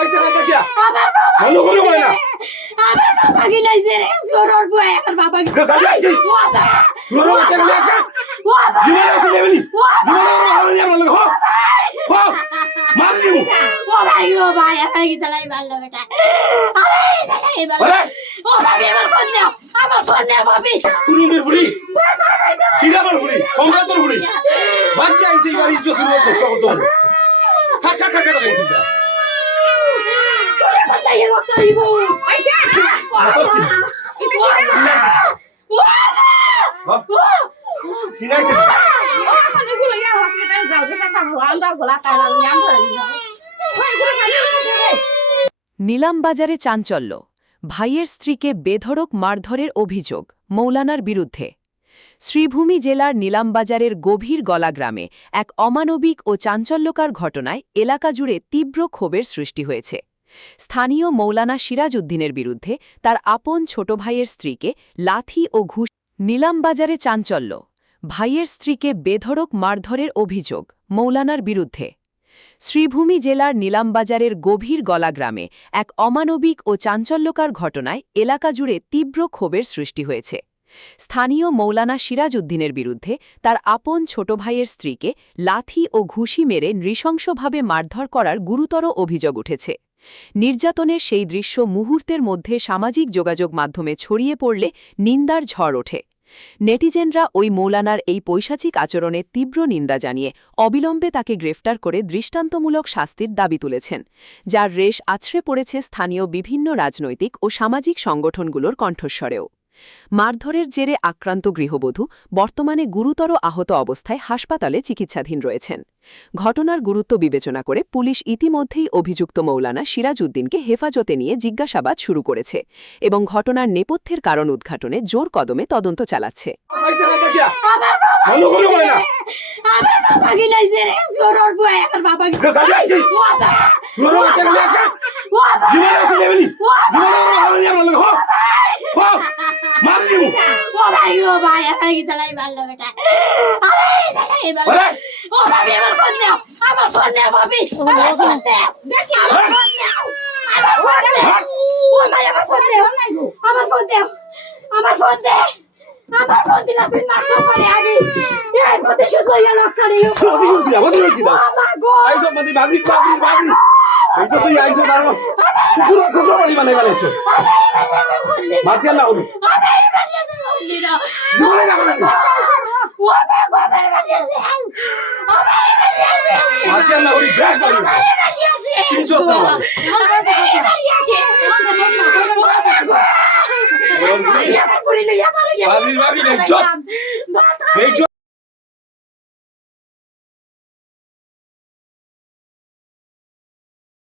আইছে না কিয়া ভালো করে বলে না আমার বাবা গিলাইছে রে সুরর বয় আমার বাবা গাড়ি আইছে সুরর বাচ্চা গিয়ে আসে জীবন আছে নেবেনি জীবন আর নিয়ে বলে হো হো মার দিমু ও ভাই আমার কি তালাই ভালো বেটা আরে তালাই ভালো ও ভাবি আমার ফোন দাও ভাবি কুরুমের বুড়ি কিরামের বুড়ি কমরাতর বুড়ি বাচ্চা আইছে বাড়ি ইজ্জত নিয়ে কষ্ট করতে হবে খা খা খা খা খাইছিস তোরে বলতে গেল সরিব আইসা সিনাইতে নিলামবাজারে চাঞ্চল্য, ভাইয়ের স্ত্রীকে বেধড়ক মারধরের অভিযোগ মৌলানার বিরুদ্ধে। শ্রীভূমি জেলার নিলামবাজারের গভীর গলা গ্রামে এক অমানবিক ও চাঞ্চল্যকর ঘটনায় এলাকা জুড়ে তীব্র ক্ষোভের সৃষ্টি হয়েছে। স্থানীয় মৌলানা সিরাজ উদ্দিনের বিরুদ্ধে তার আপন ছোট ভাইয়ের স্ত্রীকে লাথি ও ঘুষ। নিলামবাজারে চাঞ্চল্য, ভাইয়ের স্ত্রীকে বেধড়ক মারধরের অভিযোগ মৌলানার বিরুদ্ধে। শ্রীভূমি জেলার নিলামবাজারের গভীর গলা গ্রামে এক অমানবিক ও চাঞ্চল্যকর ঘটনায় এলাকা জুড়ে তীব্র ক্ষোভের সৃষ্টি হয়েছে। স্থানীয় মৌলানা সিরাজ উদ্দিনের বিরুদ্ধে তার আপন ছোট ভাইয়ের স্ত্রীকে লাথি ও ঘুষি মেরে নৃশংসভাবে মারধর করার গুরুতর অভিযোগ উঠেছে। নির্যাতনের সেই দৃশ্য মুহূর্তের মধ্যে সামাজিক যোগাযোগ মাধ্যমে ছড়িয়ে পড়লে নিন্দার ঝড় ওঠে। নেটিজেনরা ওই মৌলানার এই পৈশাচিক আচরণে তীব্র নিন্দা জানিয়ে অবিলম্বে তাকে গ্রেফতার করে দৃষ্টান্তমূলক শাস্তির দাবি তুলেছেন, যার রেশ আছড়ে পড়েছে স্থানীয় বিভিন্ন রাজনৈতিক ও সামাজিক সংগঠনগুলোর কণ্ঠস্বরেও। মারধরের জেরে আক্রান্ত গৃহবধূ বর্তমানে গুরুতর আহত অবস্থায় হাসপাতালে চিকিৎসাধীন রয়েছেন। ঘটনার গুরুত্ব বিবেচনা করে পুলিশ ইতিমধ্যেই অভিযুক্ত মৌলানা সিরাজ উদ্দিনকে হেফাজতে নিয়ে জিজ্ঞাসাবাদ শুরু করেছে এবং ঘটনার নেপথ্যের কারণ উদ্ঘাটনে জোর কদমে তদন্ত চালাচ্ছে। আমার বাবা গিলাইছে রে সুরর বয় আমার বাবা গাড়ি আইছে সুরর বাচ্চা গিয়ে আসে জীবন আছে নেবেনি জীবন আর নিয়ে বলে হো হো মার দিমু ও ভাই আমার কি তালাই ভালো বেটা আরে তালাই ভালো ও ভাবি আমার ফোন দাও ভাবি আমার ফোন দাও দেখি আমার ফোন দাও আমার ফোন দাও ও ভাই আমার ফোন দাও আমার ফোন দাও আমার ফোন দাও আমার ফোন দিলা তুই মারছো করে আমি এই প্রতিশোধ লইয়া লক্সারিও প্রতিশোধ কি দাও আমার গো আইছো মদি বাগরি এই তো তুই আইছো দাঁড়াও কুকুর বাড়ি বানাইছো মাতিয়া না হলো জীবনে যাবো না মাতিয়া না হলি ব্যাগ বাড়ি চিন্তা না বাগরি বাগরি